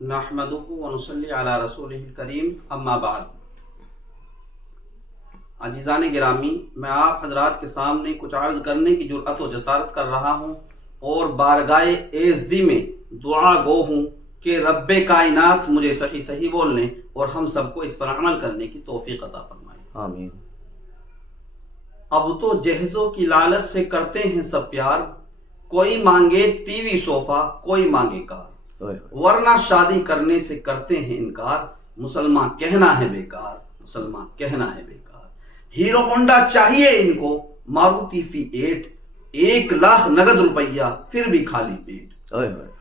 नहमदुहु व नुसल्ली अला रसूलिहिल करीम अम्मा बाद। अजीज़ान गिरामी, मैं आप हजरात के सामने कुछ अर्ज करने की जुर्अत व जसारत कर रहा हूँ और बारगाए एज़दी में दुआ गो हूँ कि रब्बे कायनात मुझे सही सही बोलने और हम सबको इस पर अमल करने की तौफीक अता फरमाए। आमीन। अब तो जहज़ों की लालच से करते हैं सब प्यार, कोई मांगे टीवी सोफा कोई मांगे कार, वरना शादी करने से करते हैं इनकार, मुसलमान कहना है बेकार, मुसलमान कहना है बेकार। हीरो होंडा चाहिए इनको, मारुति F8, 1 लाख नगद रुपया फिर भी खाली पेट,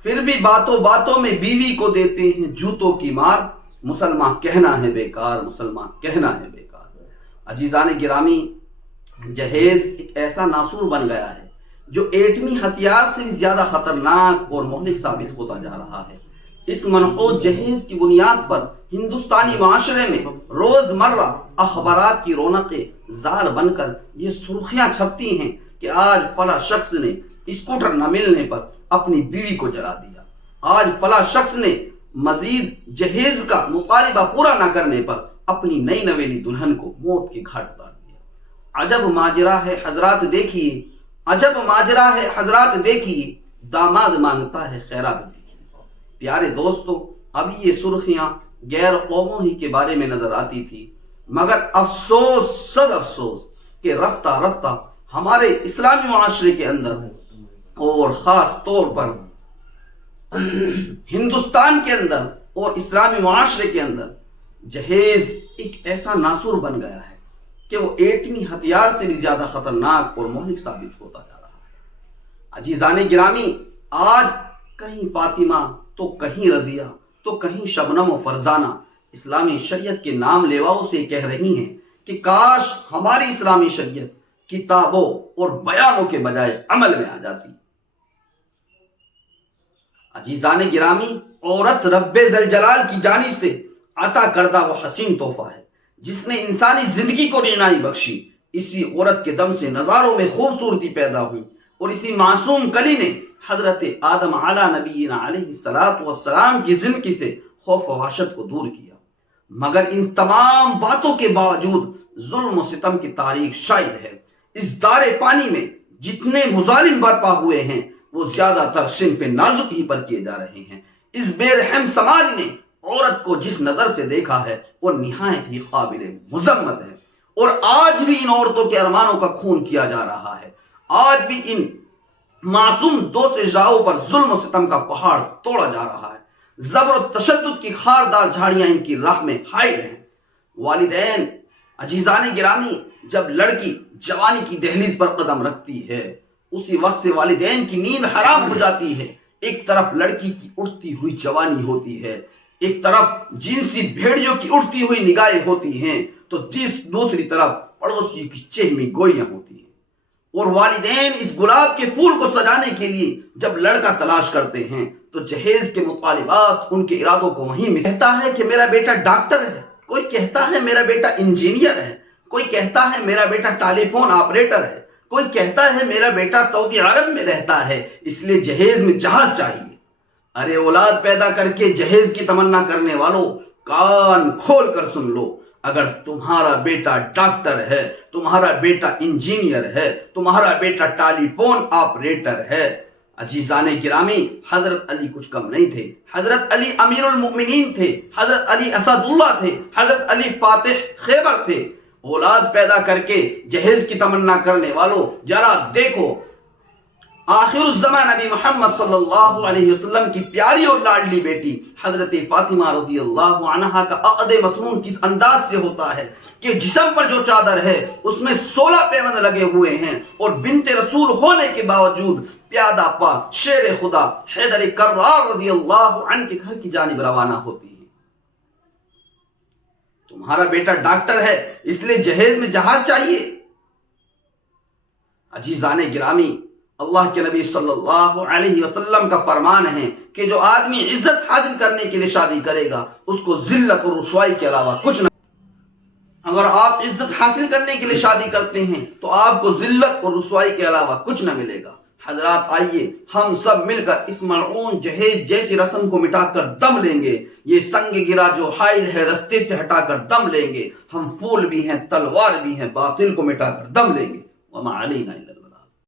फिर भी बातों बातों में बीवी को देते हैं जूतों की मार, मुसलमान कहना है बेकार, मुसलमान कहना है बेकार। अजीजान गिरामी, जहेज एक ऐसा नासूर बन गया है जो एटमी हथियार से भी ज्यादा खतरनाक और मुहलिक साबित होता जा रहा है। इस मनहूस जहेज की बुनियाद पर हिंदुस्तानी माशरे में रोजमर्रा अखबारात की रौनकें जार बनकर ये सुर्खियां छपती हैं कि आज फला शख्स ने स्कूटर न मिलने पर अपनी बीवी को जला दिया, आज फला शख्स ने मजीद जहेज का मुतालिबा पूरा न करने पर अपनी नई नवेली दुल्हन को मौत के घाट उतार दिया। अजब माजरा है हजरात देखिए, अजब माजरा है हजरात देखिए, दामाद मांगता है खैरात देखिए। प्यारे दोस्तों, अभी ये सुर्खियां गैर कौमों ही के बारे में नजर आती थी, मगर अफसोस सद अफसोस कि रफ्ता रफ्ता हमारे इस्लामी माशरे के अंदर और खास तौर पर हिंदुस्तान के अंदर और इस्लामी माशरे के अंदर जहेज एक ऐसा नासूर बन गया है कि वो एटमी हथियार से भी ज्यादा खतरनाक और मुहलिक साबित होता जा रहा है। अजीजान गिरामी, आज कहीं फातिमा तो कहीं रजिया तो कहीं शबनम और फरजाना इस्लामी शरीयत के नाम लेवाओं से कह रही हैं कि काश हमारी इस्लामी शरीयत किताबों और बयानों के बजाय अमल में आ जाती। अजीजान गिरामी, औरत रब्बे दल जलाल की जानिब से अता करदा वो हसीन तोहफा है जिसने इंसानी जिंदगी को रिनाई बख्शी। इसी औरत के दम से नजारों में खूबसूरती पैदा हुई और इसी मासूम कली ने हजरत आदम अला नबीना अलैहिस्सलातु वस्सलाम की जिंदगी से खौफ व वहशत को दूर किया। मगर इन तमाम बातों के बावजूद जुल्म व सितम की तारीख शायद है। इस दारे फानी में जितने मुजालिम बर्पा हुए हैं वो ज्यादातर सिन्फ नाजुक ही पर किए जा रहे हैं। इस बेरहम समाज ने औरत को जिस नजर से देखा है वो निहायत ही काबिल मुजम्मत है और आज भी इन औरतों के अरमानों का खून किया जा रहा है। आज भी इन मासूम दो से जाओं पर जुल्म सितम का पहाड़ तोड़ा जा रहा है। जबर और तशद्दुद की खारदार झाड़ियां इनकी राह में हाइल हैं। वालिदैन, अजीजान गिरामी, जब लड़की जवानी की दहलीज पर कदम रखती है उसी वक्त से वालिदैन की नींद हराम हो जाती है। एक तरफ लड़की की उठती हुई जवानी होती है, एक तरफ जिनसी भेड़ियों की उठती हुई निगाहें होती हैं, तो दूसरी तरफ पड़ोसी की चेहमी गोइयां होती हैं। और वालिदैन इस गुलाब के फूल को सजाने के लिए जब लड़का तलाश करते हैं तो जहेज के मुतालिबात उनके इरादों को वहीं में कहता है कि मेरा बेटा डॉक्टर है, कोई कहता है मेरा बेटा इंजीनियर है, कोई कहता है मेरा बेटा टेलीफोन ऑपरेटर है, कोई कहता है मेरा बेटा सऊदी अरब में रहता है इसलिए जहेज में जहाज चाहिए। अरे औलाद पैदा करके जहेज की तमन्ना करने वालों, कान खोल कर सुन लो। अगर तुम्हारा बेटा डॉक्टर है, तुम्हारा बेटा इंजीनियर है, तुम्हारा बेटा टेलीफोन ऑपरेटर है, अजीजान गिरामी, हजरत अली कुछ कम नहीं थे। हजरत अली अमीरुल मोमिनीन थे, हजरत अली असदुल्लाह थे, हजरत अली फातिह खैबर थे। औलाद पैदा करके जहेज की तमन्ना करने वालों, जरा देखो आखिरुज़्ज़मान नबी मोहम्मद सल्लल्लाहु अलैहि वसल्लम की प्यारी और लाडली बेटी हजरत फातिमा रज़ियल्लाहु अन्हा का अक़द मसनून किस अंदाज से होता है कि जिस्म पर जो चादर है उसमें 16 पैबंद लगे हुए हैं और बिन्ते रसूल होने के बावजूद प्यादा पा शेर खुदा हैदर कर्रार रज़ियल्लाहु अन्हु के घर की जानिब रवाना होती है। तुम्हारा बेटा डॉक्टर है इसलिए जहेज में जहाज चाहिए। अजीजान गिरामी, अल्लाह के नबी सल्लल्लाहु अलैहि वसल्लम का फरमान है कि जो आदमी इज्जत हासिल करने के लिए शादी करेगा उसको जिल्लत और रुसवाई के अलावा कुछ न। अगर आप इज्जत हासिल करने के लिए शादी करते हैं तो आपको जिल्लत और रुसवाई के अलावा कुछ न मिलेगा। حضرات آئیے ہم سب مل کر اس ملعون جہیز جیسی رسم کو مٹا کر دم لیں گے. یہ سنگ گرا جو حائل ہے رستے سے ہٹا کر دم لیں گے. ہم پھول بھی ہیں تلوار بھی ہیں، باطل کو مٹا کر دم لیں گے. وما علینا الا